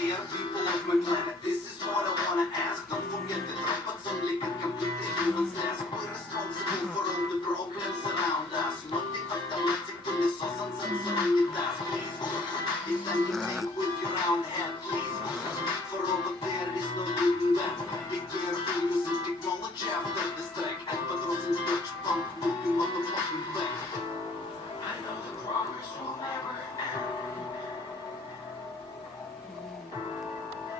Dear people of my planet, this is what I wanna ask. Don't forget the robots only can complete the human's task. We're responsible for all the problems around us. Multi-automatic police and censoring the task. Please vote. It's time to think with your own head. Please vote. For all of there is no good in that. Be careful using technology after this track. And Pedro's Dutch pump will be motherfucking back. I know the progress will never end.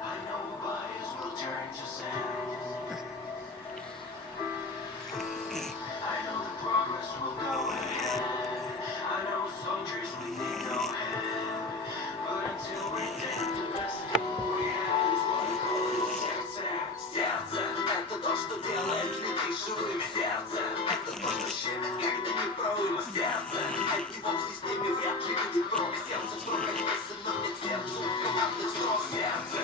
I know bias will turn to sand. I know the progress will go ahead. I know soldiers we need no hand. But until we get the best thing we have is what I call сердце. Сердце — это то, что делает людей живым. Сердце — это то, что щемит, когда неправильно. Сердце — от него в системе вряд ли видит прок. Сердце в руках веса, но нет сердца в командных строк. Сердце